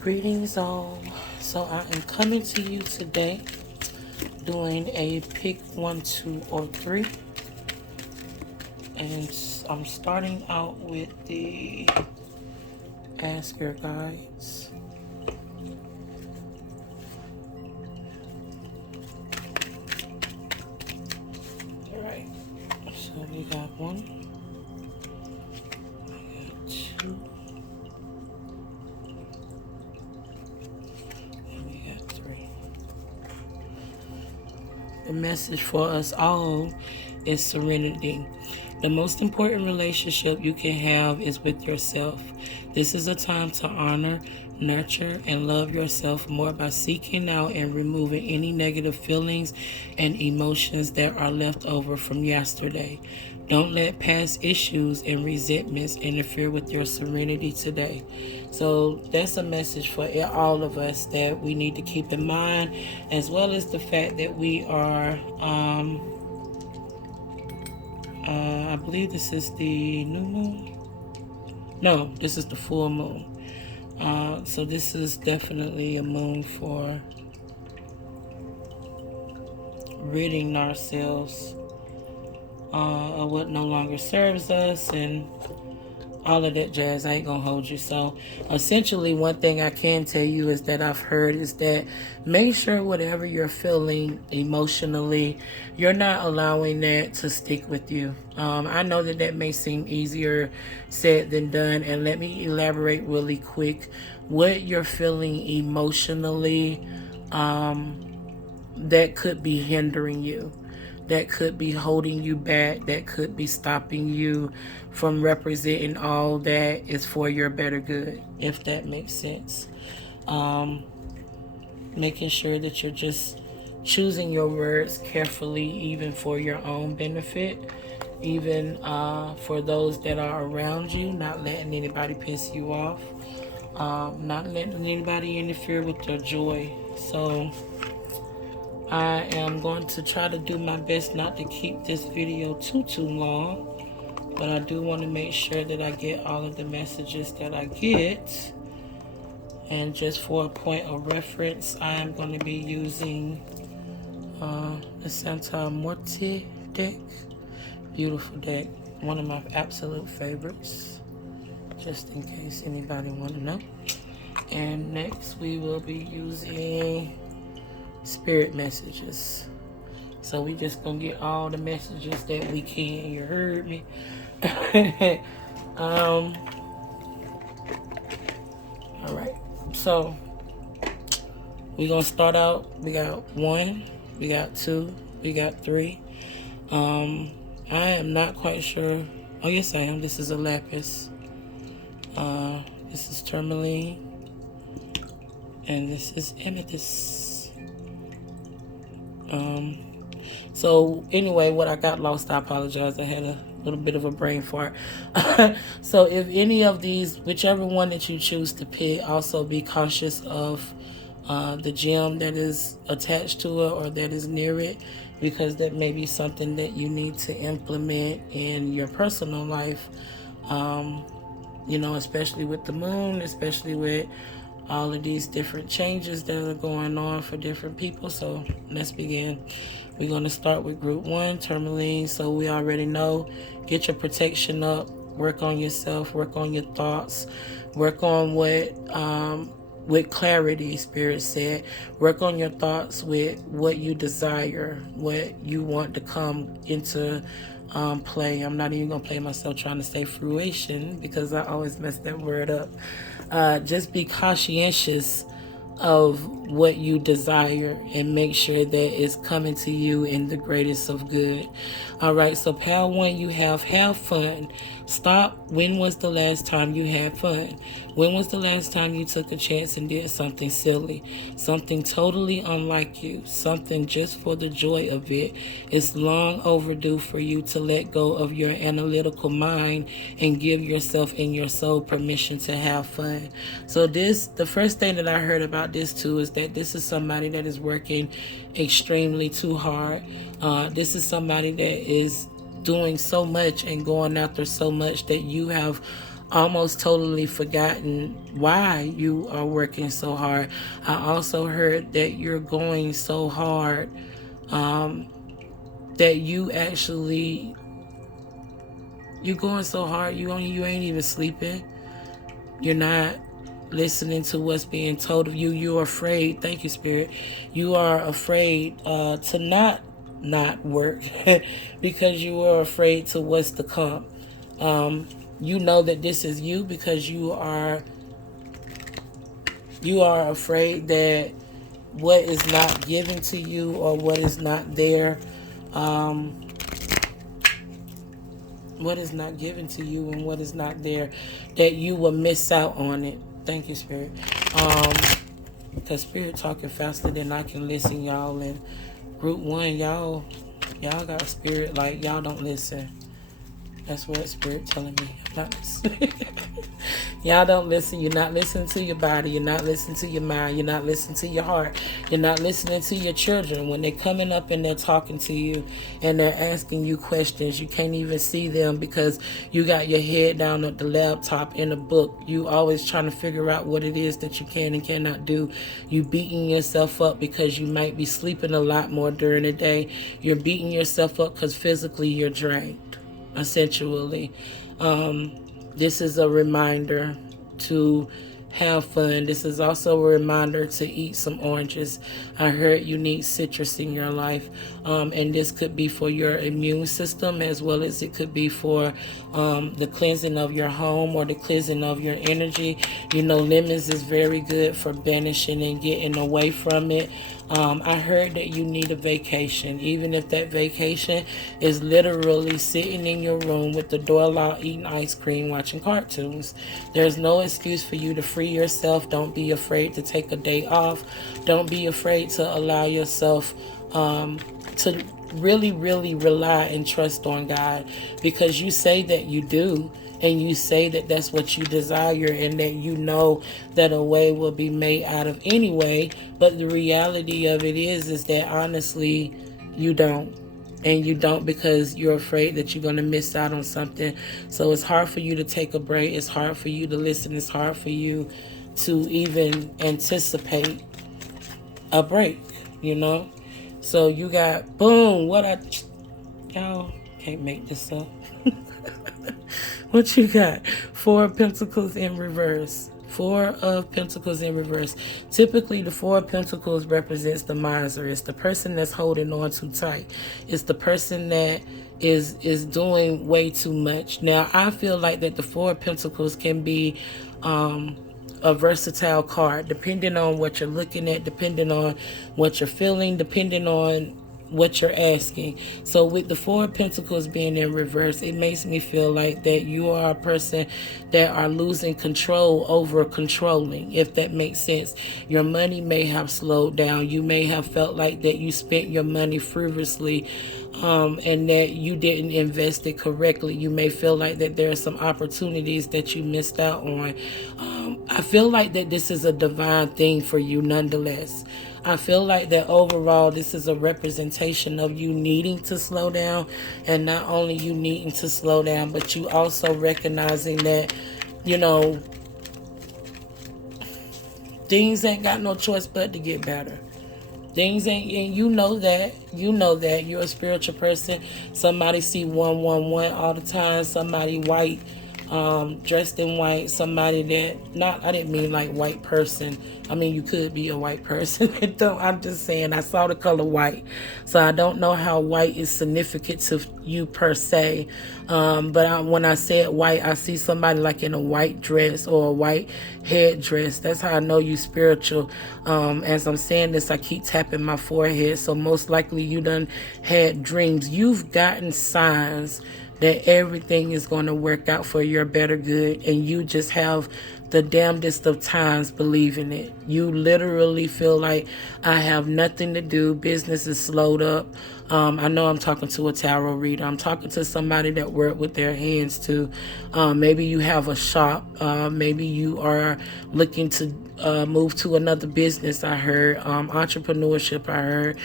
Greetings all. So I am coming to you today doing a pick 1, 2, or 3. And I'm starting out with the Ask Your Guides. Alright. So we got 1. We got 2. And we got 3. The message for us all is serenity. The most important relationship you can have is with yourself. This is a time to honor, nurture, and love yourself more by seeking out and removing any negative feelings and emotions that are left over from yesterday. Don't let past issues and resentments interfere with your serenity today. So that's a message for all of us that we need to keep in mind, as well as the fact that we are I believe this is the new moon. No, this is the full moon. So this is definitely a moon for ridding ourselves of what no longer serves us and all of that jazz. I ain't gonna hold you. So essentially, one thing I can tell you is that I've heard is that make sure whatever you're feeling emotionally, you're not allowing that to stick with you. I know that that may seem easier said than done, and let me elaborate really quick. What you're feeling emotionally, that could be hindering you, that could be holding you back, that could be stopping you from representing all that is for your better good, if that makes sense. Making sure that you're just choosing your words carefully, even for your own benefit, even for those that are around you, not letting anybody piss you off, not letting anybody interfere with your joy. So I am going to try to do my best not to keep this video too long, but I do want to make sure that I get all of the messages that I get. And just for a point of reference, I am going to be using the Santa Morte deck. Beautiful deck. One of my absolute favorites, just in case anybody want to know. And next we will be using spirit messages. So we just gonna get all the messages that we can. You heard me? All right. So we're gonna start out. We got 1, we got 2, we got 3. I am not quite sure. Oh yes, I am. This is a lapis. This is tourmaline, and this is amethyst. So anyway, what I got lost, I apologize. I had a little bit of a brain fart. So if any of these, whichever one that you choose to pick, also be cautious of the gem that is attached to it or that is near it, because that may be something that you need to implement in your personal life. Especially with the moon, especially with all of these different changes that are going on for different people. So let's begin. We're going to start with group 1, tourmaline. So we already know, get your protection up, work on yourself, work on your thoughts, work on with clarity, Spirit said. Work on your thoughts with what you desire, what you want to come into play. I'm not even going to play myself trying to say fruition, because I always mess that word up. Just be conscientious of what you desire and make sure that it's coming to you in the greatest of good. All right, so pal 1, you have fun. Stop. When was the last time you had fun? When was the last time you took a chance and did something silly, something totally unlike you, something just for the joy of it? It's long overdue for you to let go of your analytical mind and give yourself and your soul permission to have fun. So the first thing that I heard about this too is that this is somebody that is working extremely too hard. This is somebody that is doing so much and going after so much that you have almost totally forgotten why you are working so hard. I also heard that you're going so hard that you're going so hard you ain't even sleeping. You're not listening to what's being told of you. You're afraid. Thank you, Spirit. You are afraid to not work because you are afraid to what's to come. You know that this is you because you are afraid that what is not given to you or what is not there, what is not given to you and what is not there, that you will miss out on it. Thank you, Spirit. Because Spirit talking faster than I can listen, y'all. And group 1, y'all got a spirit like y'all don't listen. That's what Spirit telling me. I'm not listening. Y'all don't listen. You're not listening to your body. You're not listening to your mind. You're not listening to your heart. You're not listening to your children. When they're coming up and they're talking to you and they're asking you questions, you can't even see them because you got your head down at the laptop in a book. You always trying to figure out what it is that you can and cannot do. You beating yourself up because you might be sleeping a lot more during the day. You're beating yourself up because physically you're drained, essentially. This is a reminder to have fun. This is also a reminder to eat some oranges. I heard you need citrus in your life. And this could be for your immune system as well as it could be for the cleansing of your home or the cleansing of your energy. You know, lemons is very good for banishing and getting away from it. I heard that you need a vacation, even if that vacation is literally sitting in your room with the door locked, eating ice cream, watching cartoons. There's no excuse for you to free yourself. Don't be afraid to take a day off. Don't be afraid to allow yourself to really, really rely and trust on God, because you say that you do. And you say that that's what you desire and that you know that a way will be made out of anyway. But the reality of it is that honestly, you don't. And you don't because you're afraid that you're going to miss out on something. So it's hard for you to take a break. It's hard for you to listen. It's hard for you to even anticipate a break, you know? So you got, boom, y'all can't make this up. What you got? 4 of Pentacles in reverse. 4 of Pentacles in reverse. Typically, the 4 of Pentacles represents the miser. It's the person that's holding on too tight. It's the person that is doing way too much. Now, I feel like that the 4 of Pentacles can be a versatile card, depending on what you're looking at, depending on what you're feeling, depending on what you're asking. So with the 4 of Pentacles being in reverse, it makes me feel like that you are a person that are losing control over controlling, if that makes sense. Your money may have slowed down. You may have felt like that you spent your money frivolously and that you didn't invest it correctly. You may feel like that there are some opportunities that you missed out on. I feel like that this is a divine thing for you nonetheless. I feel like that overall this is a representation of you needing to slow down, and not only you needing to slow down, but you also recognizing that, you know, things ain't got no choice but to get better. Things ain't, and you know that you're a spiritual person. Somebody see 111 all the time. Somebody white, dressed in white. Somebody that I didn't mean like white person. I mean, you could be a white person. I'm just saying, I saw the color white. So I don't know how white is significant to you per se. But when I said white, I see somebody like in a white dress or a white headdress. That's how I know you spiritual. As I'm saying this, I keep tapping my forehead. So most likely you done had dreams. You've gotten signs that everything is going to work out for your better good, and you just have the damnedest of times believing it. You literally feel like, I have nothing to do. Business is slowed up. I know I'm talking to a tarot reader. I'm talking to somebody that work with their hands too. Maybe you have a shop. Maybe you are looking to move to another business. I heard entrepreneurship. I heard.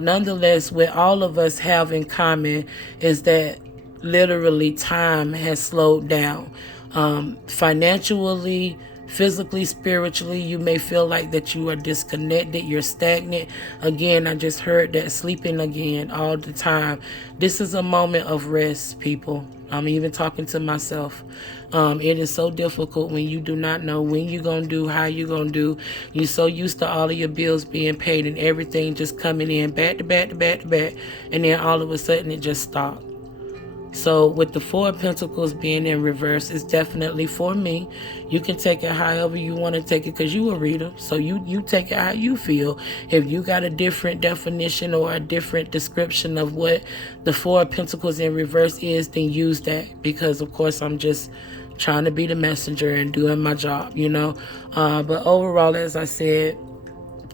Nonetheless, what all of us have in common is that literally time has slowed down. Financially, physically, spiritually, you may feel like that you are disconnected, you're stagnant. Again, I just heard that sleeping again all the time. This is a moment of rest, people. I'm even talking to myself. It is so difficult when you do not know when you're going to do, how you're going to do. You're so used to all of your bills being paid and everything just coming in back to back to back to back. And then all of a sudden it just stopped. So with the Four of Pentacles being in reverse, it's definitely for me. You can take it however you want to take it because you a reader. So you take it how you feel. If you got a different definition or a different description of what the Four of Pentacles in reverse is, then use that. Because, of course, I'm just trying to be the messenger and doing my job, you know. But overall, as I said,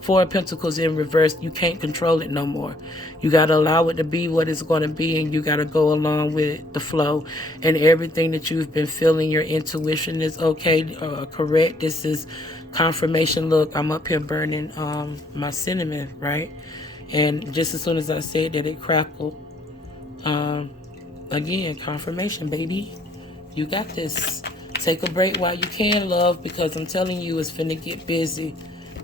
Four of Pentacles in reverse, you can't control it no more. You got to allow it to be what it's going to be, and you got to go along with the flow. And everything that you've been feeling, your intuition is okay, correct. This is confirmation. Look, I'm up here burning my cinnamon, right? And just as soon as I said that, it crackled. Again, confirmation, baby. You got this. Take a break while you can, love, because I'm telling you, it's finna get busy.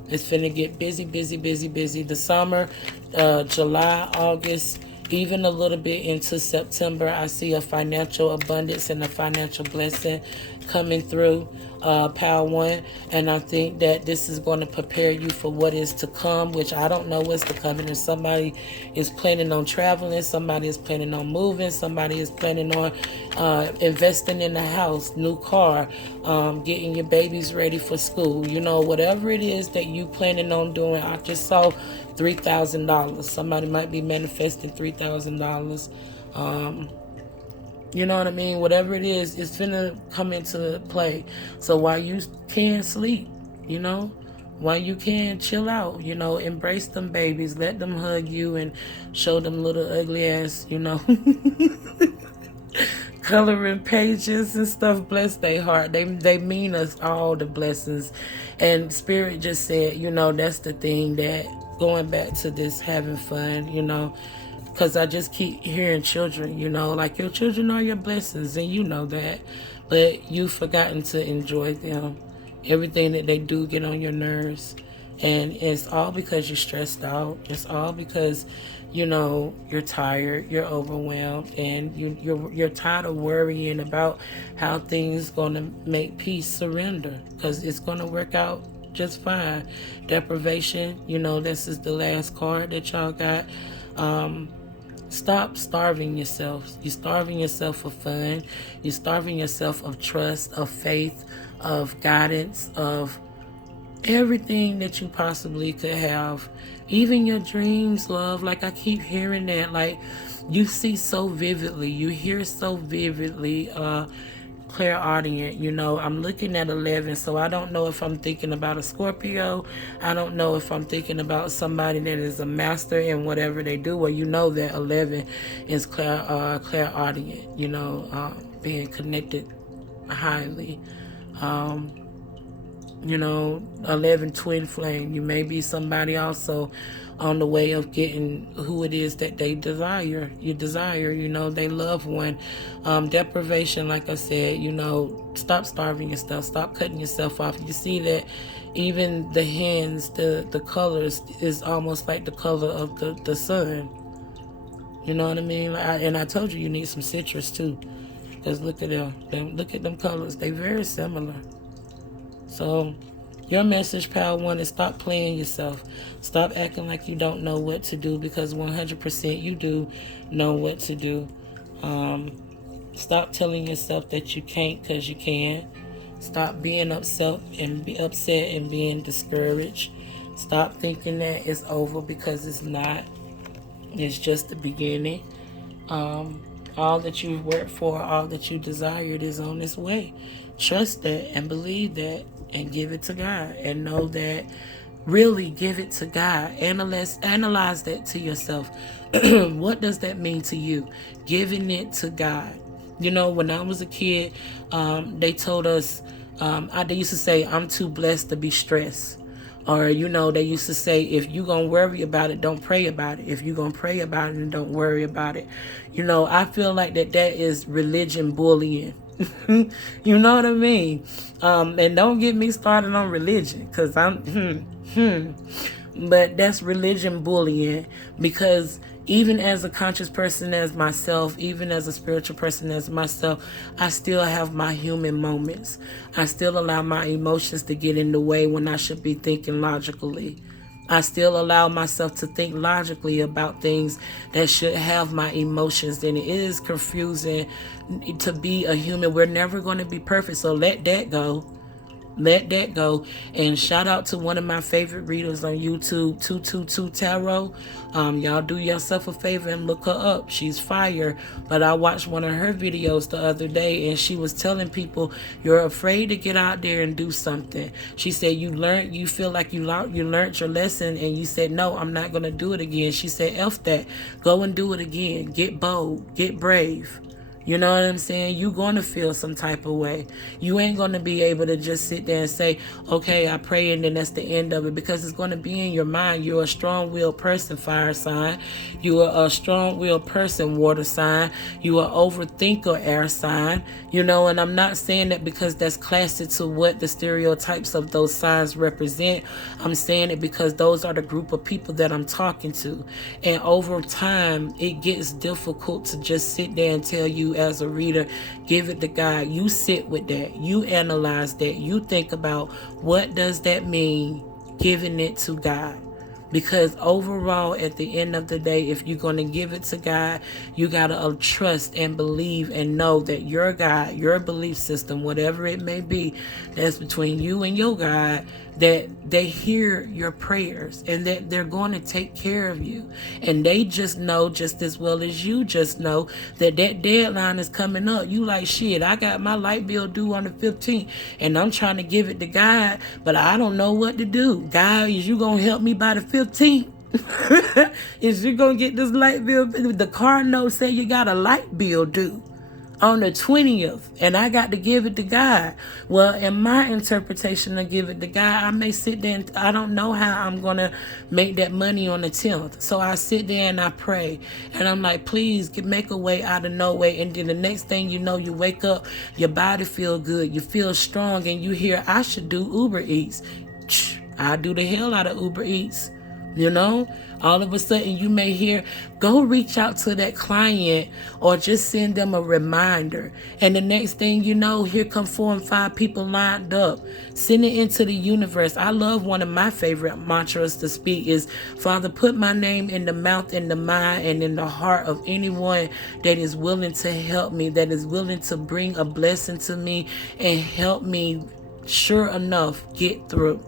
It's finna get busy, busy, busy, busy. The summer, July, August, even a little bit into September, I see a financial abundance and a financial blessing coming through, Power One. And I think that this is going to prepare you for what is to come, which I don't know what's to come. And somebody is planning on traveling, somebody is planning on moving, somebody is planning on investing in a house, new car, getting your babies ready for school. You know, whatever it is that you planning on doing. I just saw $3,000. Somebody might be manifesting $3,000. You know what I mean? Whatever it is, it's finna come into play. So while you can sleep, you know, while you can chill out, you know, embrace them babies, let them hug you and show them little ugly ass, you know, coloring pages and stuff. Bless their heart. They mean us all the blessings. And Spirit just said, you know, that's the thing, that going back to this having fun, you know, because I just keep hearing children, you know, like your children are your blessings, and you know that. But you've forgotten to enjoy them. Everything that they do get on your nerves. And it's all because you're stressed out. It's all because, you know, you're tired, you're overwhelmed, and you're tired of worrying about how things going to make peace surrender. Because it's going to work out just fine. Deprivation, you know, this is the last card that y'all got. Stop starving yourself. You're starving yourself of fun. You're starving yourself of trust, of faith, of guidance, of everything that you possibly could have. Even your dreams, love. Like, I keep hearing that. Like, you see so vividly. You hear so vividly. Clairaudient, you know. I'm looking at 11, so I don't know if I'm thinking about a Scorpio. I don't know if I'm thinking about somebody that is a master in whatever they do. Well, you know that 11 is clairaudient, you know, being connected highly. You know, 11 twin flame. You may be somebody also on the way of getting who it is that they desire. You desire, you know, they love one. Deprivation, like I said, you know, stop starving yourself. Stop cutting yourself off. You see that even the hands, the colors is almost like the color of the sun. You know what I mean? And I told you need some citrus too. Because look at them. Look at them colors. They very similar. So your message, Power One, is stop playing yourself. Stop acting like you don't know what to do, because 100% you do know what to do. Stop telling yourself that you can't, because you can. Stop being upset and being discouraged. Stop thinking that it's over, because it's not. It's just the beginning. All that you've worked for, all that you desired is on its way. Trust that and believe that and give it to God, and know that, really give it to God. Analyze that to yourself. What does that mean to you? Giving it to God. You know, when I was a kid, they told us, they used to say, I'm too blessed to be stressed. Or, you know, they used to say, if you're going to worry about it, don't pray about it. If you're going to pray about it, then don't worry about it. You know, I feel like that is religion bullying. You know what I mean? And don't get me started on religion, because but that's religion bullying, because even as a conscious person as myself, even as a spiritual person as myself, I still have my human moments. I still allow my emotions to get in the way when I should be thinking logically. I still allow myself to think logically about things that should have my emotions in it. It is confusing to be a human. We're never going to be perfect, so let that go. Let that go. And shout out to one of my favorite readers on YouTube, 222 Tarot. Y'all do yourself a favor and look her up. She's fire. But I watched one of her videos the other day, and she was telling people, you're afraid to get out there and do something. She said, you feel like you learned your lesson, and you said, no, I'm not going to do it again. She said, F that. Go and do it again. Get bold. Get brave. You know what I'm saying? You're going to feel some type of way. You ain't going to be able to just sit there and say, okay, I pray, and then that's the end of it, because it's going to be in your mind. You're a strong-willed person, fire sign. You are a strong-willed person, water sign. You are overthinker, air sign. You know, and I'm not saying that because that's classic to what the stereotypes of those signs represent. I'm saying it because those are the group of people that I'm talking to. And over time, it gets difficult to just sit there and tell you as a reader, give it to God. You sit with that. You analyze that. You think about, what does that mean, giving it to God? Because overall, at the end of the day, if you're going to give it to God, you got to trust and believe and know that your God, your belief system, whatever it may be, that's between you and your God, that they hear your prayers and that they're going to take care of you. And they just know, just as well as you just know, that that deadline is coming up. You like, shit, I got my light bill due on the 15th and I'm trying to give it to God, but I don't know what to do. God, is you going to help me by the 15th? Is you going to get this light bill? The car note say you got a light bill due on the 20th, and I got to give it to God. Well, in my interpretation of give it to God, I may sit there and I don't know how I'm going to make that money on the 10th. So I sit there and I pray, and I'm like, please make a way out of no way. And then the next thing you know, you wake up, your body feel good, you feel strong, and you hear, I should do Uber Eats. I do the hell out of Uber Eats. You know, all of a sudden you may hear, go reach out to that client or just send them a reminder. And the next thing you know, here come 4 and 5 people lined up. Send it into the universe. I love, one of my favorite mantras to speak is, Father, put my name in the mouth, in the mind, and in the heart of anyone that is willing to help me, that is willing to bring a blessing to me and help me, sure enough, get through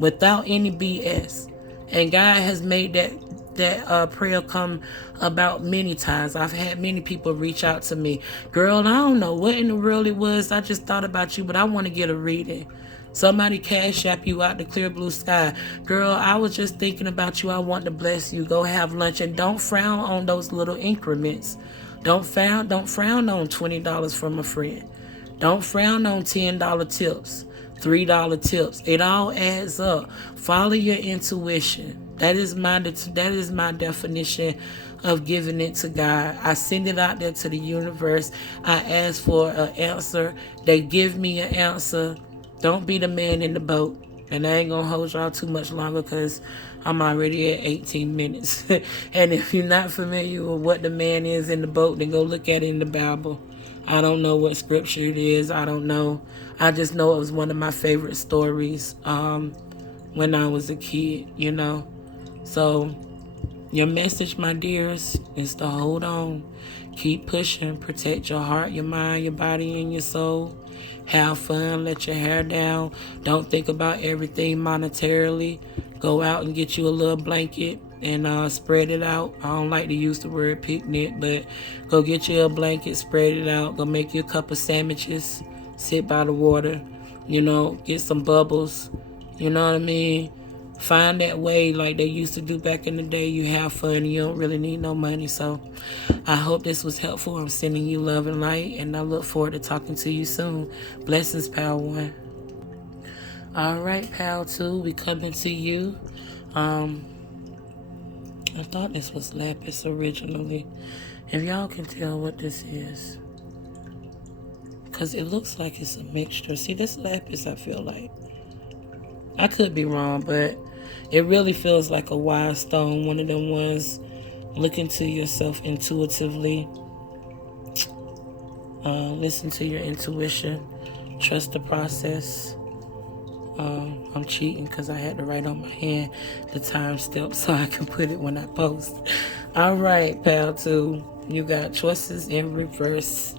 without any BS. And God has made that prayer come about many times. I've had many people reach out to me. Girl, I don't know what in the world it was. I just thought about you, but I want to get a reading. Somebody cash app you out the clear blue sky. Girl, I was just thinking about you. I want to bless you. Go have lunch. And don't frown on those little increments. Don't frown on $20 from a friend. Don't frown on $10 tips. $3 tips. It all adds up. Follow your intuition. That is my definition of giving it to God. I send it out there to the universe. I ask for an answer. They give me an answer. Don't be the man in the boat. And I ain't gonna hold y'all too much longer because I'm already at 18 minutes. And if you're not familiar with what the man is in the boat, then go look at it in the Bible. I don't know what scripture it is. I don't know. I just know it was one of my favorite stories when I was a kid, you know. So your message, my dears, is to hold on. Keep pushing. Protect your heart, your mind, your body, and your soul. Have fun. Let your hair down. Don't think about everything monetarily. Go out and get you a little blanket and spread it out. I don't like to use the word picnic, but go get you a blanket, spread it out. Go make you a couple sandwiches. Sit by the water. You know, get some bubbles. You know what I mean? Find that way like they used to do back in the day. You have fun. You don't really need no money. So I hope this was helpful. I'm sending you love and light, and I look forward to talking to you soon. Blessings, Pal 1. All right, Pal 2, we coming to you. I thought this was lapis originally. If y'all can tell what this is, because it looks like it's a mixture. See, this lapis, I feel like. I could be wrong, but it really feels like a wise stone. One of them ones. Look into yourself intuitively. Listen to your intuition. Trust the process. I'm cheating because I had to write on my hand the time step so I can put it when I post. All right, pal, two. You got choices in reverse.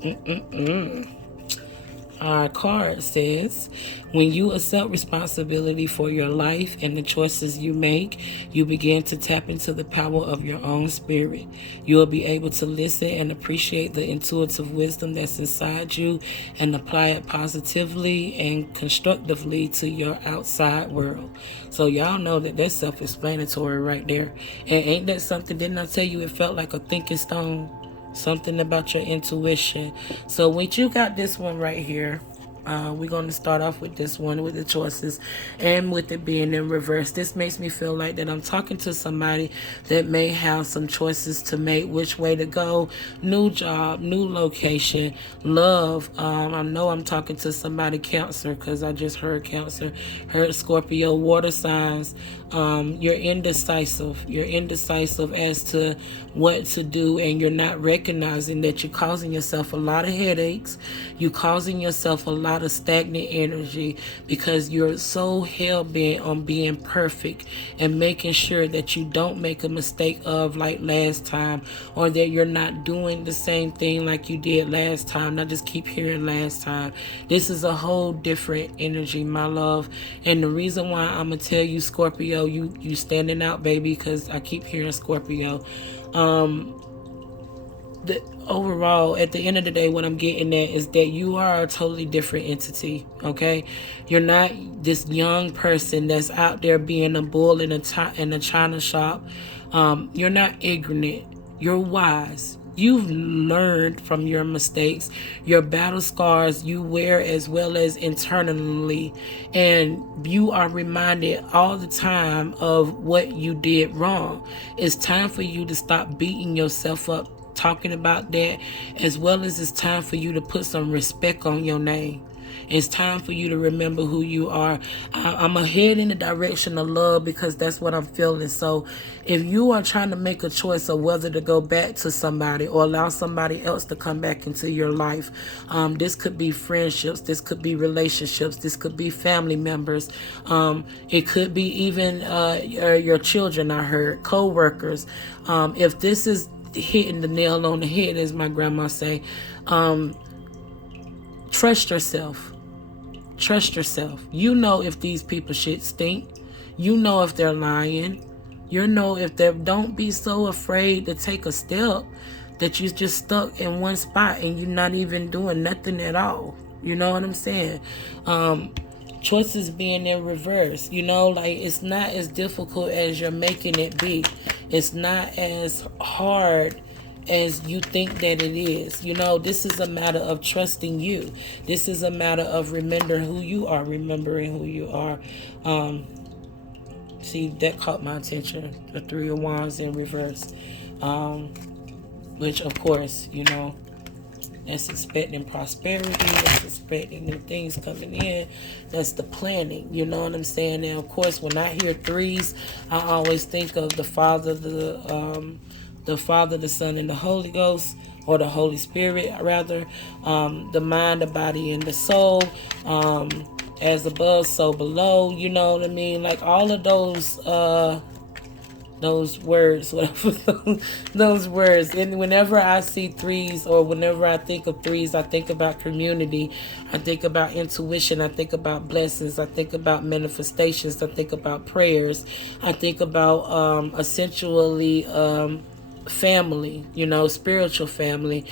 Our card says, when you accept responsibility for your life and the choices you make, you begin to tap into the power of your own spirit. You will be able to listen and appreciate the intuitive wisdom that's inside you and apply it positively and constructively to your outside world. So y'all know that that's self-explanatory right there. And ain't that something? Didn't I tell you it felt like a thinking stone? Something about your intuition. So when you got this one right here, we're going to start off with this one with the choices and with it being in reverse. This makes me feel like that I'm talking to somebody that may have some choices to make, which way to go, new job, new location, love. I know I'm talking to somebody Cancer because I just heard Cancer, heard Scorpio, water signs. You're indecisive. You're indecisive as to what to do, and you're not recognizing that you're causing yourself a lot of headaches. You're causing yourself a lot of stagnant energy because you're so hell-bent on being perfect and making sure that you don't make a mistake of like last time, or that you're not doing the same thing like you did last time. I just keep hearing last time. This is a whole different energy, my love. And the reason why I'm going to tell you, Scorpio, you standing out, baby, because I keep hearing Scorpio. Overall, at the end of the day, what I'm getting at is that you are a totally different entity, okay? You're not this young person that's out there being a bull in a china shop. You're not ignorant. You're wise. You've learned from your mistakes, your battle scars you wear as well as internally, and you are reminded all the time of what you did wrong. It's time for you to stop beating yourself up talking about that, as well as it's time for you to put some respect on your name. It's time for you to remember who you are. I'm ahead in the direction of love because that's what I'm feeling. So if you are trying to make a choice of whether to go back to somebody or allow somebody else to come back into your life, this could be friendships, this could be relationships, this could be family members, it could be even your children, I heard, co-workers. If this is hitting the nail on the head, as my grandma say, trust yourself. Trust yourself. You know if these people shit stink. You know if they're lying. You know if they're... Don't be so afraid to take a step that you're just stuck in one spot and you're not even doing nothing at all. You know what I'm saying? Choices being in reverse. You know, like, it's not as difficult as you're making it be. It's not as hard as you think that it is. You know, this is a matter of trusting you. This is a matter of remembering who you are. See, that caught my attention. The Three of Wands in reverse. Which, of course, you know, that's expecting prosperity. That's expecting new things coming in. That's the planning. You know what I'm saying? And, of course, when I hear threes, I always think of the Father, the Father, the Son, and the Holy Ghost, or the Holy Spirit, rather. The mind, the body, and the soul. As above, so below. You know what I mean? Like all of those words, whatever, those words. And whenever I see threes, or whenever I think of threes, I think about community. I think about intuition. I think about blessings. I think about manifestations. I think about prayers. I think about essentially family, you know, spiritual family,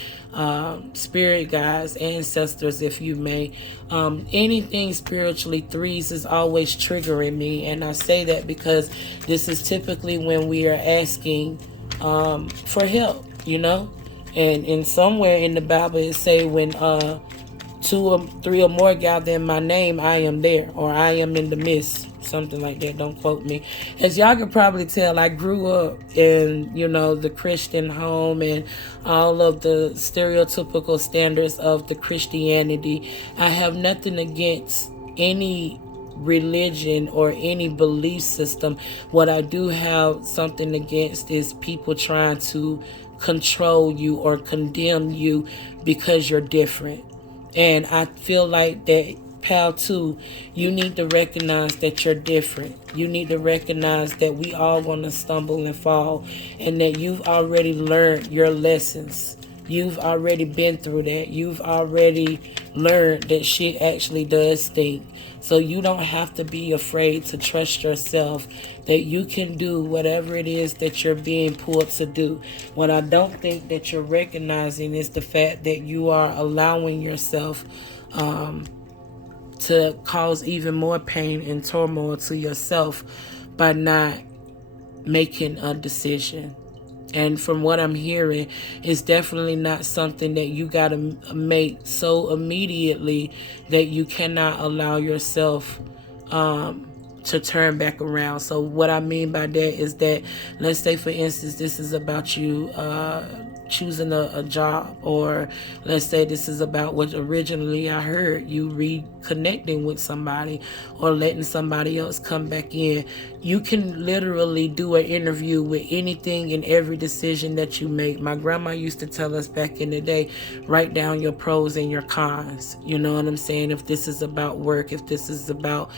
spirit guides, ancestors, if you may. Anything spiritually, threes is always triggering me. And I say that because this is typically when we are asking for help, you know. And in somewhere in the Bible it say when 2 or 3 or more gather in my name, I am there, or I am in the midst. something like that. Don't quote me. As y'all can probably tell, I grew up in, you know, the Christian home and all of the stereotypical standards of the Christianity. I have nothing against any religion or any belief system. What I do have something against is people trying to control you or condemn you because you're different. And I feel like that, pal, too, you need to recognize that you're different. You need to recognize that we all want to stumble and fall, and that you've already learned your lessons. You've already been through that. You've already learned that shit actually does stink. So you don't have to be afraid to trust yourself, that you can do whatever it is that you're being pulled to do. What I don't think that you're recognizing is the fact that you are allowing yourself to cause even more pain and turmoil to yourself by not making a decision. And from what I'm hearing, it's definitely not something that you got to make so immediately that you cannot allow yourself to turn back around. So what I mean by that is that, let's say, for instance, this is about you choosing a job, or let's say this is about what originally I heard, you reconnecting with somebody or letting somebody else come back in. You can literally do an interview with anything and every decision that you make. My grandma used to tell us back in the day, write down your pros and your cons. You know what I'm saying? If this is about work, if this is about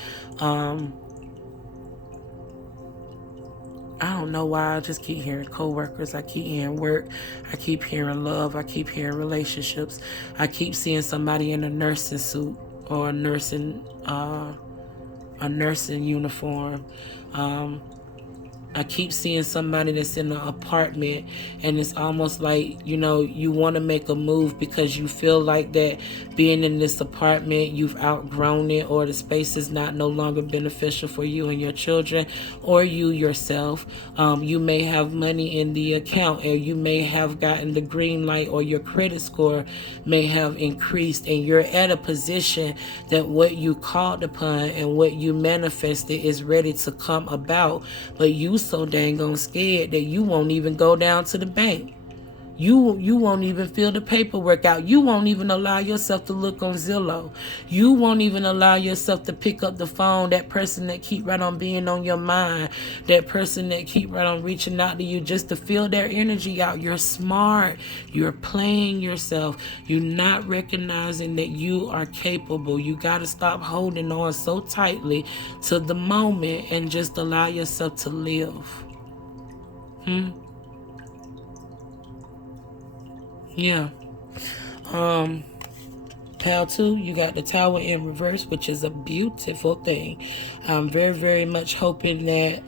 I don't know why I just keep hearing coworkers. I keep hearing work. I keep hearing love. I keep hearing relationships. I keep seeing somebody in a nursing suit or a nursing uniform. I keep seeing somebody that's in an apartment, and it's almost like, you know, you want to make a move because you feel like that being in this apartment, you've outgrown it, or the space is no longer beneficial for you and your children or you yourself. You may have money in the account, or you may have gotten the green light, or your credit score may have increased, and you're at a position that what you called upon and what you manifested is ready to come about, but you so dang on scared that you won't even go down to the bank. You won't even fill the paperwork out. You won't even allow yourself to look on Zillow. You won't even allow yourself to pick up the phone. That person that keep right on being on your mind, that person that keep right on reaching out to you just to feel their energy out. You're smart. You're playing yourself. You're not recognizing that you are capable. You got to stop holding on so tightly to the moment and just allow yourself to live. Yeah. Pal 2, you got the Tower in reverse, which is a beautiful thing. I'm very, very much hoping that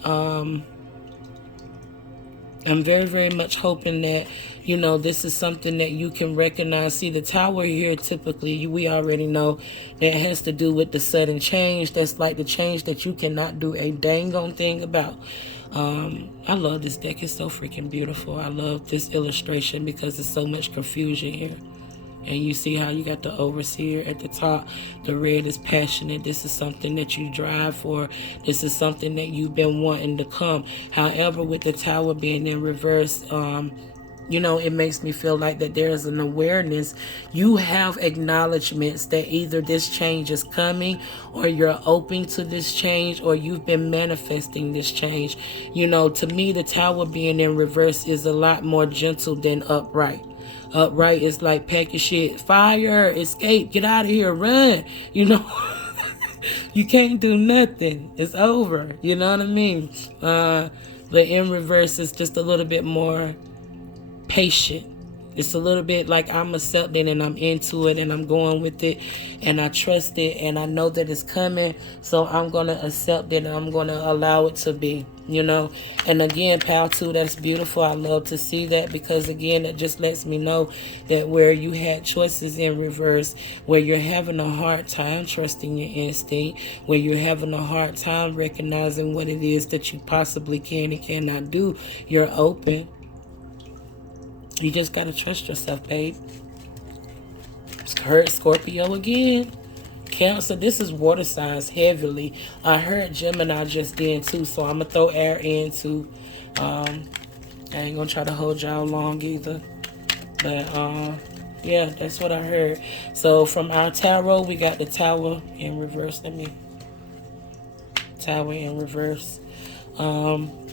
you know, this is something that you can recognize. See, the Tower here, typically, we already know that has to do with the sudden change. That's like the change that you cannot do a dang on thing about. I love this deck. It's so freaking beautiful. I love this illustration because there's so much confusion here. And you see how you got the Overseer at the top. The red is passionate. This is something that you drive for. This is something that you've been wanting to come. However, with the Tower being in reverse, you know, it makes me feel like that there is an awareness. You have acknowledgments that either this change is coming, or you're open to this change, or you've been manifesting this change. You know, to me, the Tower being in reverse is a lot more gentle than upright. Upright is like, pack your shit, fire, escape, get out of here, run. You know, you can't do nothing. It's over. You know what I mean? But in reverse, it's just a little bit more patient. It's a little bit like I'm accepting and I'm into it and I'm going with it and I trust it and I know that it's coming, so I'm going to accept it and I'm going to allow it to be, you know. And again, pal 2, that's beautiful. I love to see that, because again, it just lets me know that where you had choices in reverse, where you're having a hard time trusting your instinct, where you're having a hard time recognizing what it is that you possibly can and cannot do, you're open. You just got to trust yourself, babe. Hurt Scorpio again. Cancer, this is water signs heavily. I heard Gemini just then too, so I'm going to throw air in too. I ain't going to try to hold y'all long either. But, yeah, that's what I heard. So from our tarot, we got the Tower in reverse. Tower in reverse.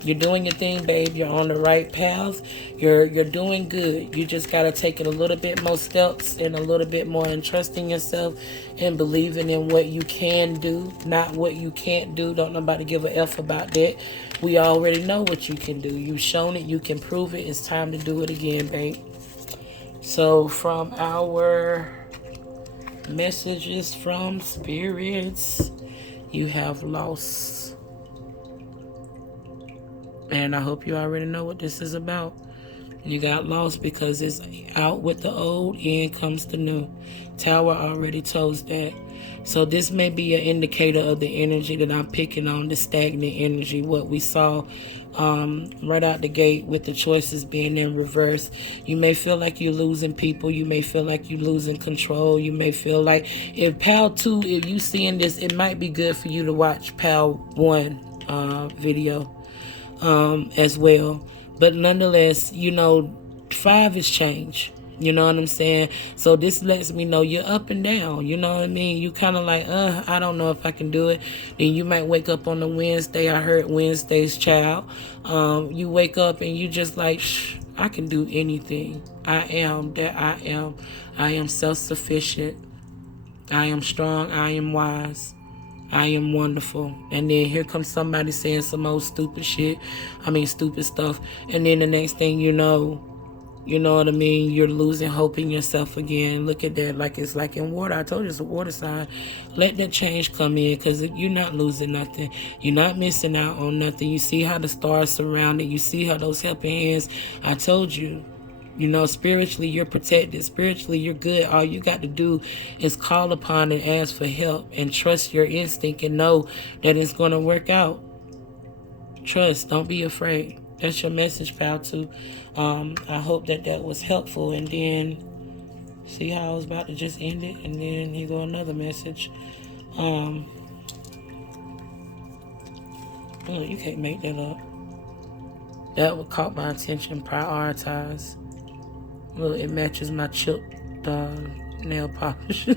You're doing your thing, babe. You're on the right path. You're doing good. You just got to take it a little bit more steps and a little bit more in trusting yourself and believing in what you can do, not what you can't do. Don't nobody give a F about that. We already know what you can do. You've shown it. You can prove it. It's time to do it again, babe. So from our messages from spirits, you have lost. And I hope you already know what this is about. You got lost because it's out with the old, in comes the new. Tower already told that. So this may be an indicator of the energy that I'm picking on, the stagnant energy, what we saw right out the gate with the choices being in reverse. You may feel like you're losing people. You may feel like you're losing control. You may feel like if PAL 2, if you seeing this, it might be good for you to watch PAL 1 video as well. But nonetheless, 5 is change. You know what I'm saying? So this lets me know you're up and down. You know what I mean? You kind of like, I don't know if I can do it. Then you might wake up on the Wednesday. I heard Wednesday's child. You wake up and you just like, I can do anything. I am that I am. I am self-sufficient. I am strong. I am wise. I am wonderful. And then here comes somebody saying some old stupid shit. Stupid stuff. And then the next thing you know what I mean? You're losing hope in yourself again. Look at that. Like it's like in water. I told you it's a water sign. Let that change come in because you're not losing nothing. You're not missing out on nothing. You see how the stars surround it. You see how those helping hands. I told you. Spiritually, you're protected. Spiritually, you're good. All you got to do is call upon and ask for help and trust your instinct and know that it's going to work out. Trust. Don't be afraid. That's your message, pal, too. I hope that was helpful. And then, see how I was about to just end it? And then here go another message. Oh, you can't make that up. That would caught my attention. Prioritize. Look, it matches my chipped nail polish.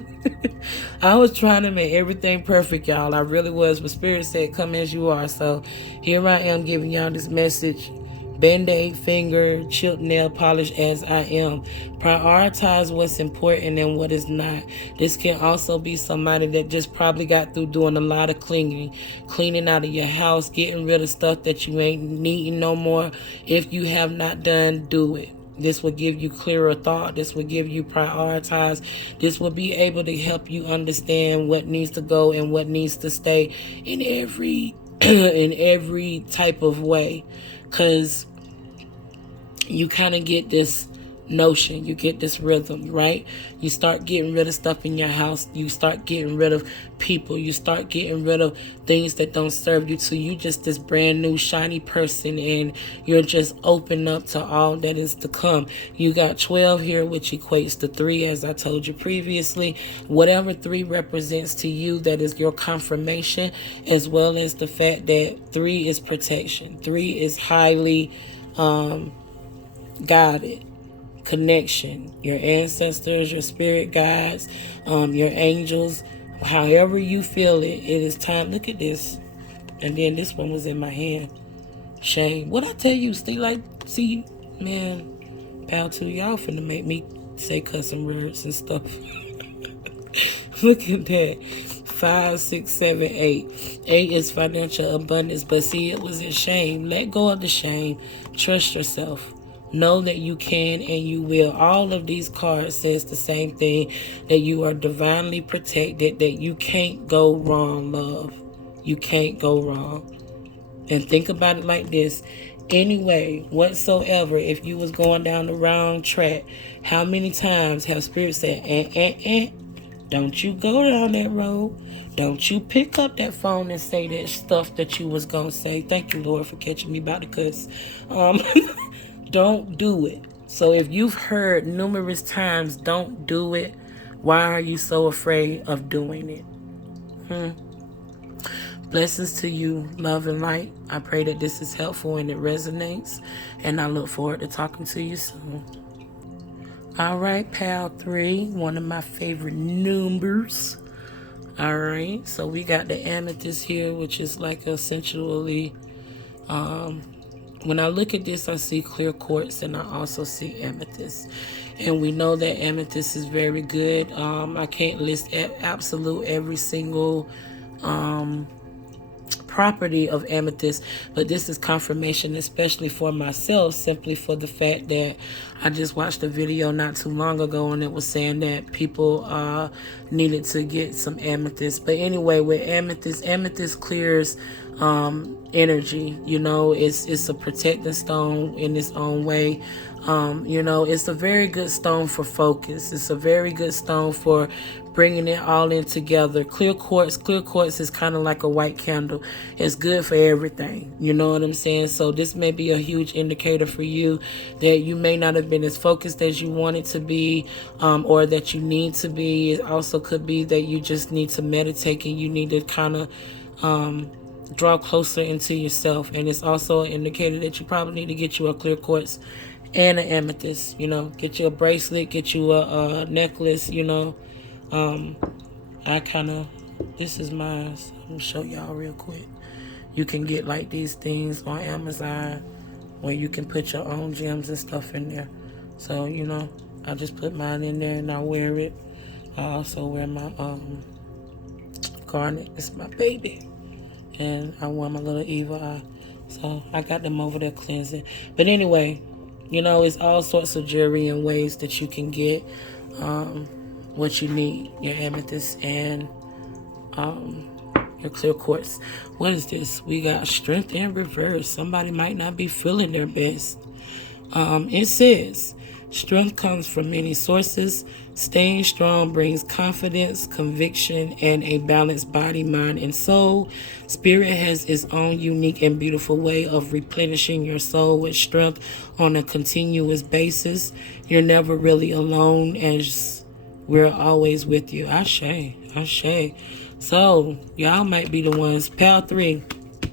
I was trying to make everything perfect, y'all. I really was. But Spirit said, come as you are. So here I am giving y'all this message. Band-Aid finger, chipped nail polish as I am. Prioritize what's important and what is not. This can also be somebody that just probably got through doing a lot of cleaning out of your house, getting rid of stuff that you ain't needing no more. If you have not done, do it. This will give you clearer thought. This will give you prioritize. This will be able to help you understand what needs to go and what needs to stay in every in every type of way. Because you kind of get this notion, you get this rhythm, right? You start getting rid of stuff in your house. You start getting rid of people. You start getting rid of things that don't serve you. So you just this brand new shiny person and you're just open up to all that is to come. You got 12 here, which equates to 3, as I told you previously. Whatever 3 represents to you, that is your confirmation, as well as the fact that 3 is protection. 3 is highly guided. Connection, your ancestors, your spirit guides, your angels, however you feel it, it is time. Look at this. And then this one was in my hand. Shame. What I tell you, see, man, pal 2, y'all finna make me say cussing words and stuff. Look at that. 5, 6, 7, 8. 8 is financial abundance, but see, it was in shame. Let go of the shame. Trust yourself. Know that you can and you will. All of these cards says the same thing, that you are divinely protected, that you can't go wrong, love. You can't go wrong. And think about it like this. Anyway, whatsoever, if you was going down the wrong track, how many times have Spirit said, don't you go down that road. Don't you pick up that phone and say that stuff that you was going to say. Thank you, Lord, for catching me by the cuss. Don't do it. So if you've heard numerous times, don't do it, why are you so afraid of doing it? Blessings to you, love and light. I pray that this is helpful and it resonates. And I look forward to talking to you soon. All right, pal 3, one of my favorite numbers. All right, so we got the amethyst here, which is like essentially, when I look at this, I see clear quartz and I also see amethyst. And we know that amethyst is very good. I can't list absolute every single property of amethyst, but this is confirmation, especially for myself, simply for the fact that I just watched a video not too long ago and it was saying that people needed to get some amethyst. But anyway, with amethyst clears energy. You know, it's a protecting stone in its own way. You know, it's a very good stone for focus. It's a very good stone for bringing it all in together. Clear quartz is kind of like a white candle. It's good for everything. You know what I'm saying? So this may be a huge indicator for you that you may not have been as focused as you wanted to be, or that you need to be. It also could be that you just need to meditate and you need to kind of draw closer into yourself. And it's also an indicator that you probably need to get you a clear quartz and an amethyst. You know, get you a bracelet, get you a necklace. You know, this is mine. So I'm gonna show y'all real quick. You can get like these things on Amazon where you can put your own gems and stuff in there. So, you know, I just put mine in there and I wear it. I also wear my garnet. It's my baby. And I wear my little evil eye. So I got them over there cleansing. But anyway, you know, it's all sorts of jewelry and ways that you can get what you need. Your amethyst and your clear quartz. What is this? We got strength in reverse. Somebody might not be feeling their best. It says, strength comes from many sources. Staying strong brings confidence, conviction, and a balanced body, mind, and soul. Spirit has its own unique and beautiful way of replenishing your soul with strength on a continuous basis. You're never really alone, as we're always with you. Ashe, ashe. So, y'all might be the ones. Pal 3,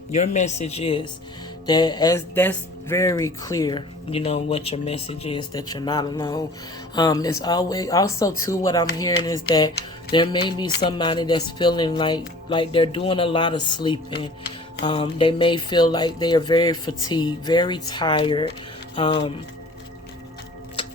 your message is that that's very clear, you know, what your message is, that you're not alone. It's always, also too, what I'm hearing is that there may be somebody that's feeling like they're doing a lot of sleeping. They may feel like they are very fatigued, very tired.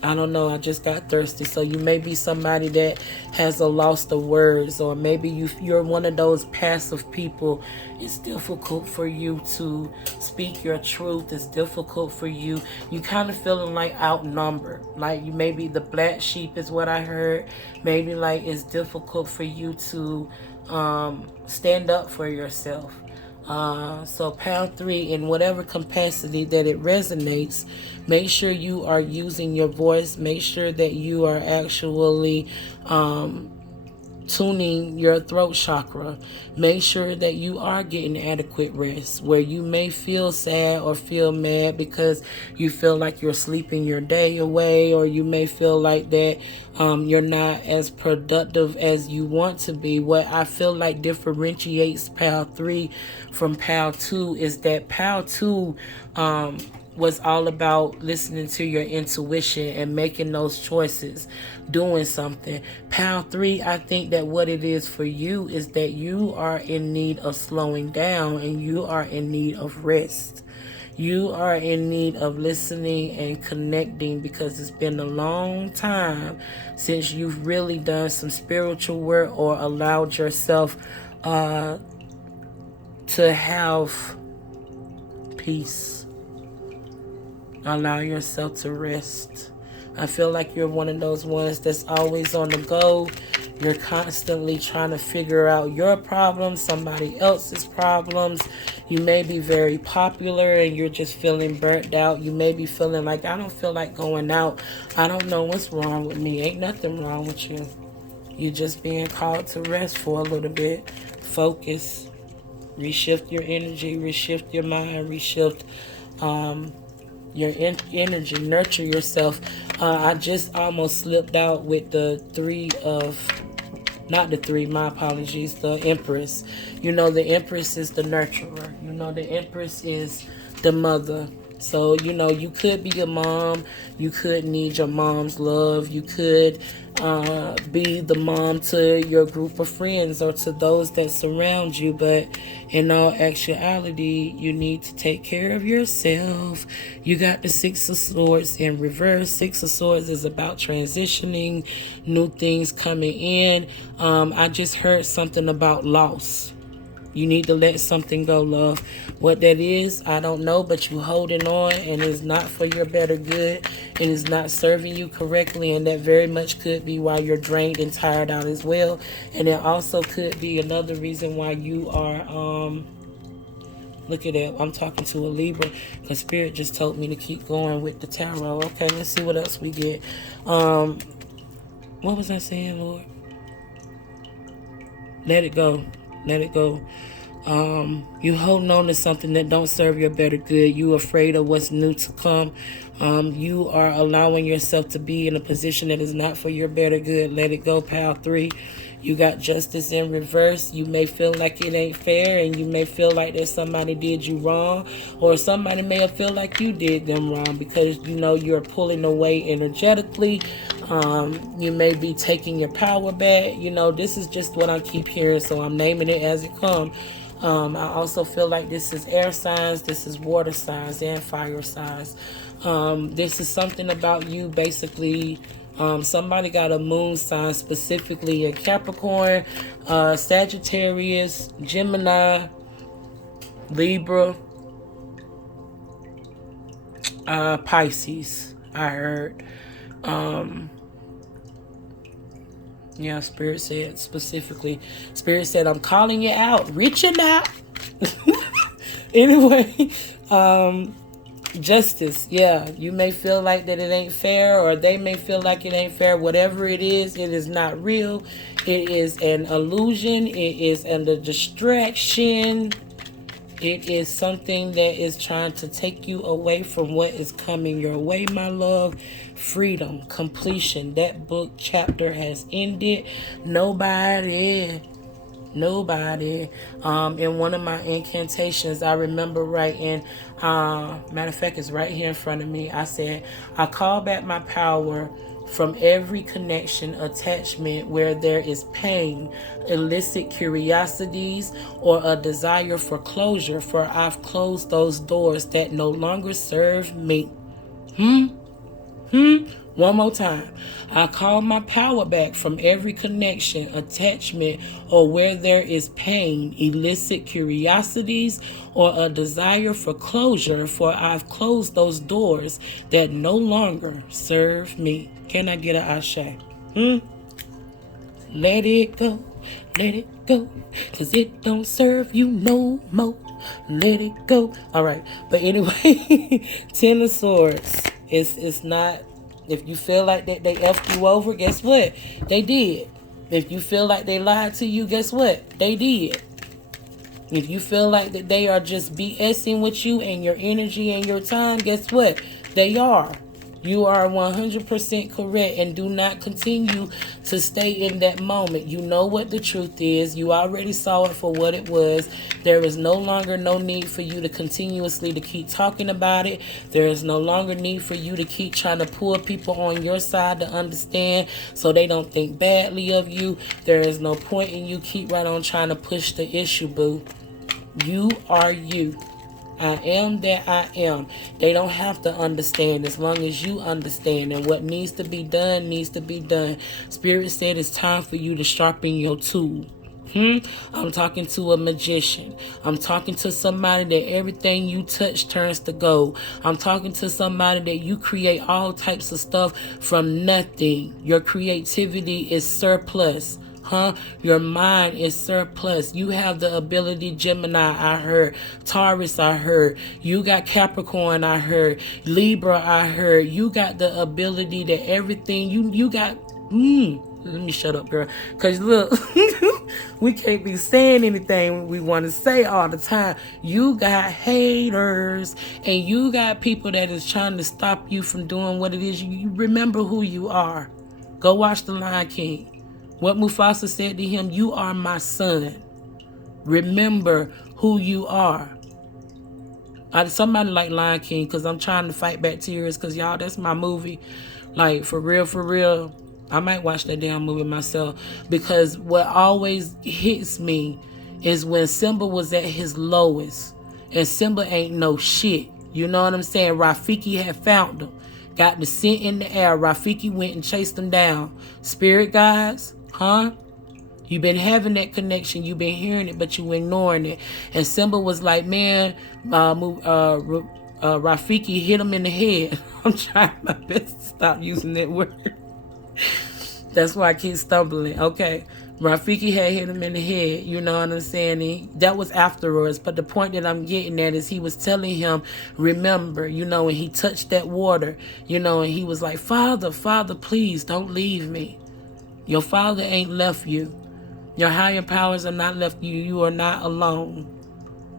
I don't know, I just got thirsty. So you may be somebody that has a loss of words, or maybe you're one of those passive people. It's difficult for you to speak your truth. It's difficult for you. You kind of feeling like outnumbered. Like you maybe the black sheep is what I heard. Maybe like it's difficult for you to stand up for yourself. So pound 3, in whatever capacity that it resonates, make sure you are using your voice. Make sure that you are actually tuning your throat chakra. Make sure that you are getting adequate rest. Where you may feel sad or feel mad because you feel like you're sleeping your day away, or you may feel like that you're not as productive as you want to be. What I feel like differentiates PAL 3 from PAL 2 is that PAL 2 was all about listening to your intuition and making those choices, doing something. PAL 3, I think that what it is for you is that you are in need of slowing down and you are in need of rest. You are in need of listening and connecting, because it's been a long time since you've really done some spiritual work or allowed yourself to have peace. Allow yourself to rest. I feel like you're one of those ones that's always on the go. You're constantly trying to figure out your problems, somebody else's problems. You may be very popular and you're just feeling burnt out. You may be feeling like, I don't feel like going out. I don't know what's wrong with me. Ain't nothing wrong with you. You're just being called to rest for a little bit. Focus. Reshift your energy. Reshift your mind. Reshift your energy. Nurture yourself. I just almost slipped out with the 3 of not the three, my apologies, the Empress. You know, the Empress is the nurturer. You know, the Empress is the mother. So, you know, you could be a mom. You could need your mom's love. You could be the mom to your group of friends or to those that surround you. But in all actuality, you need to take care of yourself. You got the Six of Swords in reverse. Six of Swords is about transitioning, new things coming in. I just heard something about loss. You need to let something go, love. What that is, I don't know, but you holding on and it's not for your better good and it's not serving you correctly, and that very much could be why you're drained and tired out as well. And it also could be another reason why you are, look at that, I'm talking to a Libra because Spirit just told me to keep going with the tarot. Okay, let's see what else we get. What was I saying, Lord? Let it go. Let it go. You holding on to something that don't serve your better good. You afraid of what's new to come. You are allowing yourself to be in a position that is not for your better good. Let it go, pal. 3. You got Justice in reverse. You may feel like it ain't fair, and you may feel like that somebody did you wrong, or somebody may have feel like you did them wrong because, you know, you're pulling away energetically. You may be taking your power back. You know, this is just what I keep hearing, so I'm naming it as it comes. I also feel like this is air signs, this is water signs, and fire signs. This is something about you, basically. Somebody got a moon sign, specifically in Capricorn, Sagittarius, Gemini, Libra, Pisces, I heard. Yeah, Spirit said specifically. Spirit said, I'm calling you out, reaching out. Anyway, Justice. Yeah, you may feel like that it ain't fair, or they may feel like it ain't fair. Whatever it is not real. It is an illusion. It is a distraction. It is something that is trying to take you away from what is coming your way, my love. Freedom, completion. That book chapter has ended. Nobody. In one of my incantations, I remember writing, matter of fact, it's right here in front of me. I said, I call back my power from every connection, attachment where there is pain, illicit curiosities, or a desire for closure, for I've closed those doors that no longer serve me. One more time. I call my power back from every connection, attachment, or where there is pain, illicit curiosities, or a desire for closure, for I've closed those doors that no longer serve me. Can I get an ashe? Let it go, cause it don't serve you no more. Let it go. All right, but anyway, 10 of Swords. It's not. If you feel like that they effed you over, guess what? They did. If you feel like they lied to you, guess what? They did. If you feel like that they are just BSing with you and your energy and your time, guess what? They are. You are 100% correct, and do not continue to stay in that moment. You know what the truth is. You already saw it for what it was. There is no longer no need for you to continuously to keep talking about it. There is no longer need for you to keep trying to pull people on your side to understand so they don't think badly of you. There is no point in you keep right on trying to push the issue, boo. You are you. I am that I am. They don't have to understand as long as you understand. And what needs to be done needs to be done. Spirit said it's time for you to sharpen your tool. I'm talking to a magician. I'm talking to somebody that everything you touch turns to gold. I'm talking to somebody that you create all types of stuff from nothing. Your creativity is surplus. Your mind is surplus. You have the ability, Gemini, I heard. Taurus, I heard. You got Capricorn, I heard. Libra, I heard. You got the ability that everything you got. Let me shut up, girl. Because look, we can't be saying anything we want to say all the time. You got haters, and you got people that is trying to stop you from doing what it is. You remember who you are. Go watch The Lion King. What Mufasa said to him, you are my son. Remember who you are. Somebody like Lion King, because I'm trying to fight back tears, because y'all, that's my movie. Like, for real, I might watch that damn movie myself, because what always hits me is when Simba was at his lowest, and Simba ain't no shit. You know what I'm saying? Rafiki had found him, got the scent in the air. Rafiki went and chased him down. Spirit guides, huh? You've been having that connection. You've been hearing it, but you ignoring it. And Simba was like, man, Rafiki hit him in the head. I'm trying my best to stop using that word. That's why I keep stumbling. Okay. Rafiki had hit him in the head. You know what I'm saying? That was afterwards. But the point that I'm getting at is he was telling him, remember, you know, and he touched that water, you know, and he was like, Father, please don't leave me. Your father ain't left you. Your higher powers are not left you. You are not alone.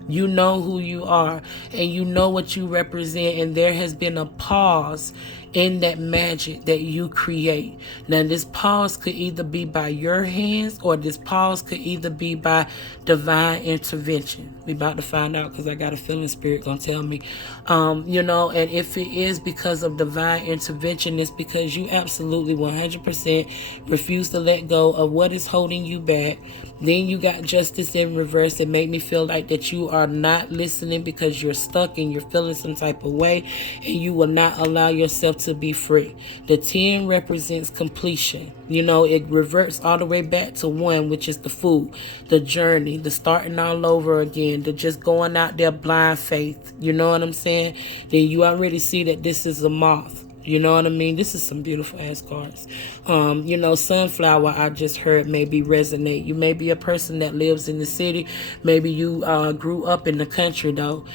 You know who you are, and you know what you represent, and there has been a pause in that magic that you create. Now, this pause could either be by your hands, or this pause could either be by divine intervention. We about to find out, because I got a feeling spirit gonna tell me. You know, and if it is because of divine intervention, it's because you absolutely 100% refuse to let go of what is holding you back. Then you got justice in reverse. It made me feel like that you are not listening because you're stuck and you're feeling some type of way, and you will not allow yourself to be free. The 10 represents completion. You know, it reverts all the way back to 1, which is the food, the journey, the starting all over again, the just going out there blind faith. You know what I'm saying? Then you already see that this is a moth. You know what I mean? This is some beautiful ass cards. You know, sunflower, I just heard maybe resonate. You may be a person that lives in the city. Maybe you grew up in the country, though.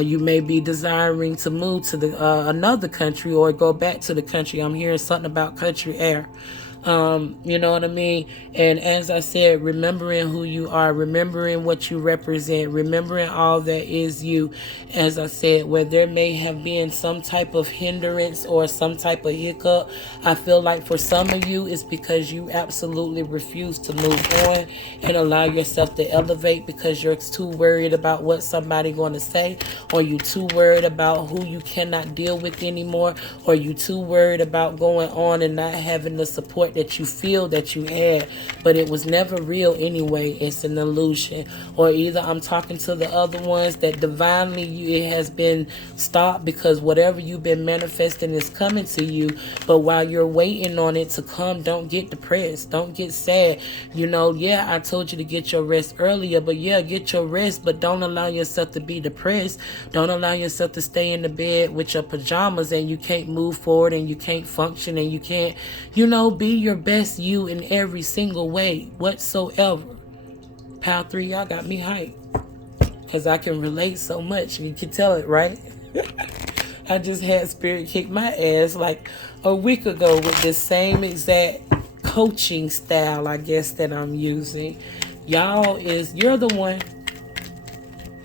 You may be desiring to move to the another country or go back to the country. I'm hearing something about country air. You know what I mean? And as I said, remembering who you are, remembering what you represent, remembering all that is you. As I said, where there may have been some type of hindrance or some type of hiccup, I feel like for some of you, it's because you absolutely refuse to move on and allow yourself to elevate because you're too worried about what somebody going to say, or you too worried about who you cannot deal with anymore, or you too worried about going on and not having the support that you feel that you had, but it was never real anyway. It's an illusion. Or either I'm talking to the other ones that divinely it has been stopped because whatever you've been manifesting is coming to you, but while you're waiting on it to come, don't get depressed, don't get sad. You know, yeah, I told you to get your rest earlier, but yeah, get your rest, but don't allow yourself to be depressed. Don't allow yourself to stay in the bed with your pajamas and you can't move forward and you can't function and you can't, you know, be your best you in every single way whatsoever. Pal 3, y'all got me hyped because I can relate so much. You can tell it, right? I just had spirit kick my ass like a week ago with the same exact coaching style, I guess, that I'm using. You're the one.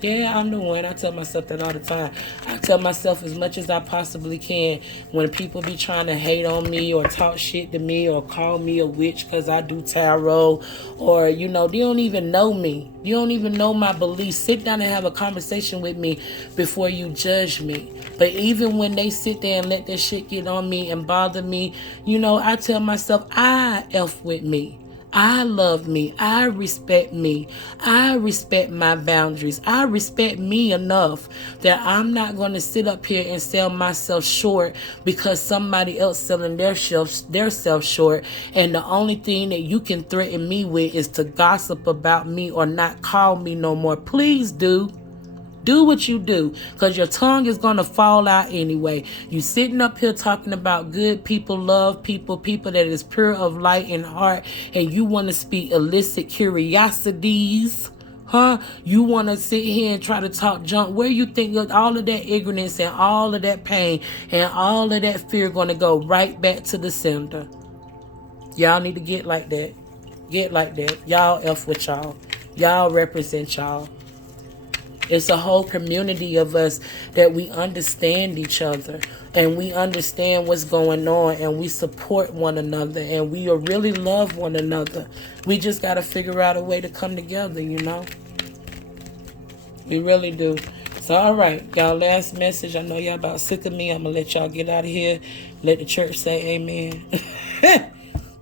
Yeah, I'm the one. I tell myself that all the time. I tell myself as much as I possibly can when people be trying to hate on me or talk shit to me or call me a witch because I do tarot, or, you know, they don't even know me. You don't even know my beliefs. Sit down and have a conversation with me before you judge me. But even when they sit there and let that shit get on me and bother me, you know, I tell myself, I F with me. I love me. I respect me. I respect my boundaries. I respect me enough that I'm not going to sit up here and sell myself short because somebody else selling their self short. And the only thing that you can threaten me with is to gossip about me or not call me no more. Please do. Do what you do, because your tongue is going to fall out anyway. You sitting up here talking about good people, love people, people that is pure of light and heart, and you want to speak illicit curiosities, huh? You want to sit here and try to talk junk. Where you think that all of that ignorance and all of that pain and all of that fear going to go right back to the sender? Y'all need to get like that. Get like that. Y'all F with y'all. Y'all represent y'all. It's a whole community of us that we understand each other and we understand what's going on and we support one another and we really love one another. We just got to figure out a way to come together, you know? We really do. So, all right, y'all, last message. I know y'all about sick of me. I'm going to let y'all get out of here. Let the church say amen.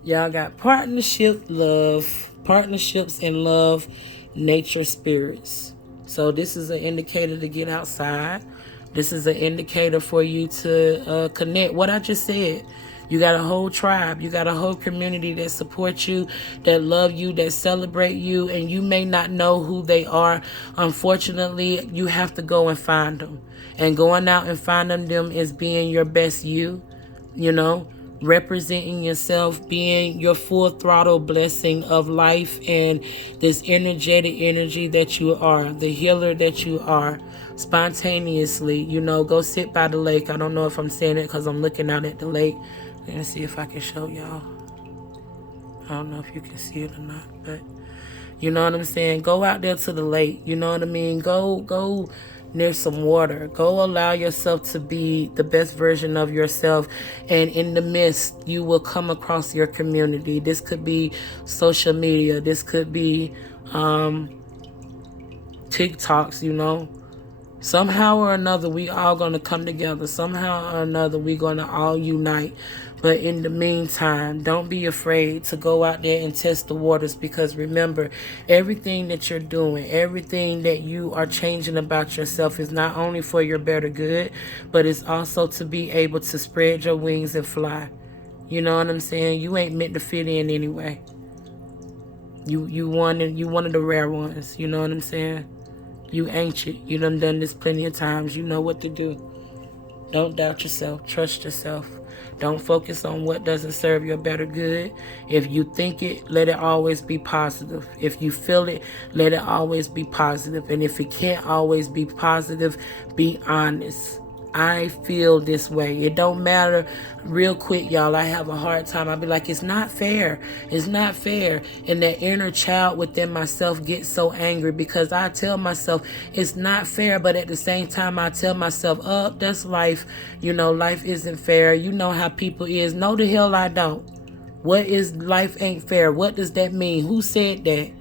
Y'all got partnership, love, partnerships in love, nature, spirits. So this is an indicator to get outside. This is an indicator for you to connect. What I just said. You got a whole tribe. You got a whole community that supports you, that love you, that celebrate you, and you may not know who they are. Unfortunately, you have to go and find them. And going out and finding them is being your best you, you know, representing yourself, being your full throttle blessing of life and this energetic energy that you are, the healer that you are, spontaneously, you know, go sit by the lake. I don't know if I'm saying it because I'm looking out at the lake. Let me see if I can show y'all. I don't know if you can see it or not, but you know what I'm saying? Go out there to the lake. You know what I mean? Go near some water. Go allow yourself to be the best version of yourself. And in the midst, you will come across your community. This could be social media. This could be TikToks, you know. Somehow or another, we all going to come together. Somehow or another, we going to all unite. But in the meantime, don't be afraid to go out there and test the waters, because remember, everything that you're doing, everything that you are changing about yourself is not only for your better good, but it's also to be able to spread your wings and fly. You know what I'm saying? You ain't meant to fit in anyway. You one of the rare ones. You know what I'm saying? You ancient. You done this plenty of times. You know what to do. Don't doubt yourself. Trust yourself. Don't focus on what doesn't serve your better good. If you think it, let it always be positive. If you feel it, let it always be positive. And if it can't always be positive, be honest. I feel this way. It don't matter. Real quick, y'all, I have a hard time. I'll be like, it's not fair. It's not fair. And that inner child within myself gets so angry because I tell myself it's not fair. But at the same time, I tell myself, oh, that's life. You know, life isn't fair. You know how people is. No, the hell I don't. What is life ain't fair? What does that mean? Who said that?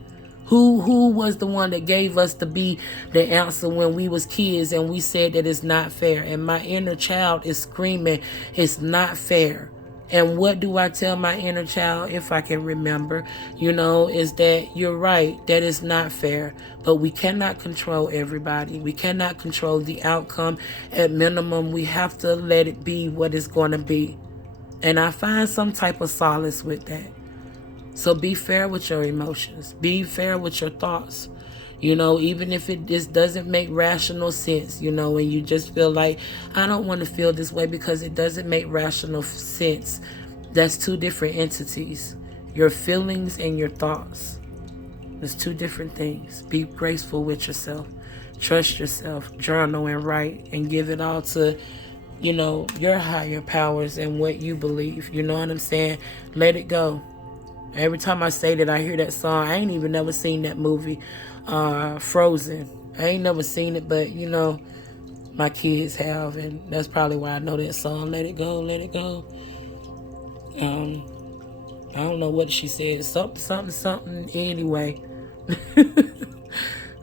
Who was the one that gave us to be the answer when we was kids and we said that it's not fair? And my inner child is screaming, it's not fair. And what do I tell my inner child, if I can remember, you know, is that you're right, that is not fair. But we cannot control everybody. We cannot control the outcome. At minimum, we have to let it be what it's going to be. And I find some type of solace with that. So be fair with your emotions. Be fair with your thoughts. You know, even if it just doesn't make rational sense, you know, and you just feel like, I don't want to feel this way because it doesn't make rational sense. That's two different entities. Your feelings and your thoughts. There's two different things. Be graceful with yourself. Trust yourself. Journal and write and give it all to, you know, your higher powers and what you believe. You know what I'm saying? Let it go. Every time I say that, I hear that song. I ain't even never seen that movie, Frozen. I ain't never seen it, but, you know, my kids have, and that's probably why I know that song, Let It Go, Let It Go. I don't know what she said. Something, anyway.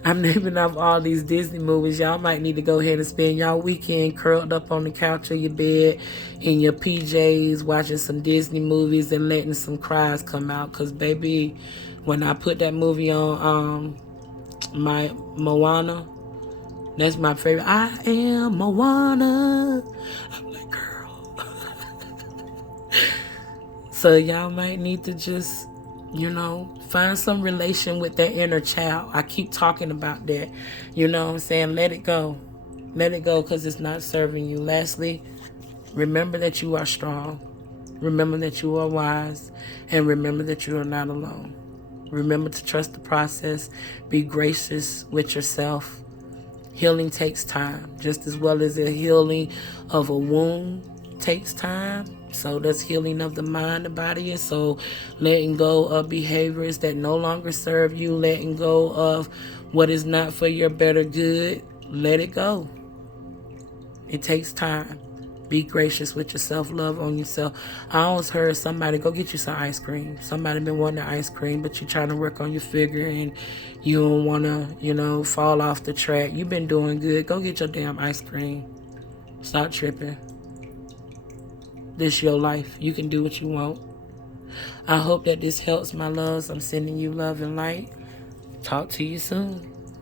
I'm naming off all these Disney movies. Y'all might need to go ahead and spend y'all weekend curled up on the couch of your bed in your PJs watching some Disney movies and letting some cries come out. Because, baby, when I put that movie on, my Moana, that's my favorite. I am Moana. I'm like, girl. So y'all might need to just, you know, find some relation with that inner child. I keep talking about that. You know what I'm saying? Let it go. Let it go because it's not serving you. Lastly, remember that you are strong. Remember that you are wise. And remember that you are not alone. Remember to trust the process. Be gracious with yourself. Healing takes time. Just as well as the healing of a wound takes time. So that's healing of the mind, the body, and soul. Letting go of behaviors that no longer serve you. Letting go of What is not for your better good, let it go. It takes time. Be gracious with yourself. Love on yourself. I always heard somebody, go get you some ice cream. Somebody been wanting ice cream, but you're trying to work on your figure and you don't want to, fall off the track. You've been doing good. Go get your damn ice cream. Stop tripping. This your life. You can do what you want. I hope that this helps, my loves. I'm sending you love and light. Talk to you soon.